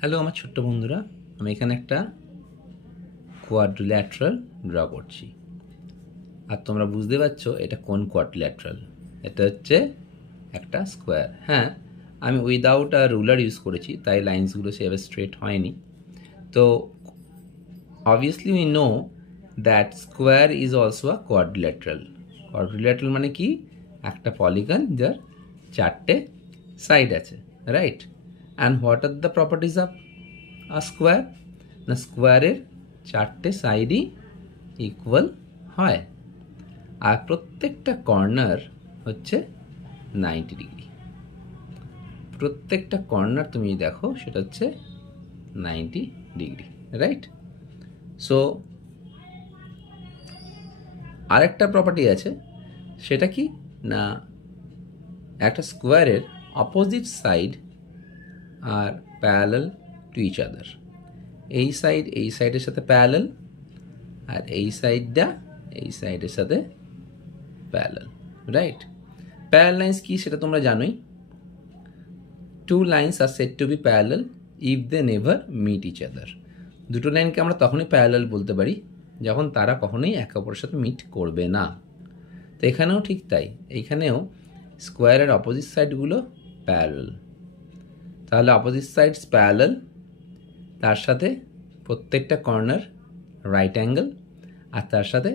Hello আমার ছোট্ট বন্ধুরা, আমি এখানে একটা কোয়াড্রিল্যাটারাল ড্র করছি। আর তোমরা বুঝতে পারছো এটা কোন কোয়াড্রিল্যাটারাল। এটা হচ্ছে একটা স্কোয়ার। হ্যাঁ, আমি উইদাউট রুলার ইউজ করেছি, তাই লাইন্সগুলো সেভাবে স্ট্রেট হয়নি। তো obviously we know that square is also a quadrilateral. Quadrilateral মানে কি? একটা পলিগন যার চারটে সাইড আছে, right? And what are the properties of a square? না, স্কোয়ারের চারটে সাইডই ইকুয়াল হয়, আর প্রত্যেকটা কর্নার হচ্ছে 90 ডিগ্রি। প্রত্যেকটা কর্নার তুমি দেখো সেটা হচ্ছে 90 ডিগ্রি, রাইট? সো আরেকটা প্রপার্টি আছে, সেটা কি না, একটা স্কোয়ারের অপোজিট সাইড আর প্যারালাল টু ইচ আদার। এই সাইড এই সাইডের সাথে প্যারালাল, আর এই সাইডটা এই সাইডের সাথে প্যারালাল, রাইট? প্যারালাল লাইন্স কি সেটা তোমরা জানোই। Two lines are said to be parallel if they never meet each other. দুটো লাইনকে আমরা তখনই প্যারালাল বলতে পারি যখন তারা কখনোই একে অপরের সাথে মিট করবে না। তো এখানেও ঠিক তাই, এইখানেও স্কোয়ারের অপোজিট সাইডগুলো প্যারালাল। তাহলে অপোজিট সাইডস প্যারালাল, তার সাথে প্রত্যেকটা কর্নার রাইট অ্যাঙ্গেল, আর তার সাথে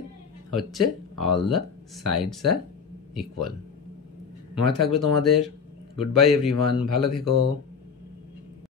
হচ্ছে অল দ্য সাইডস আর ইকুয়াল। মনে থাকবে তোমাদের। গুড বাই এভরিওয়ান, ভালো থেকো।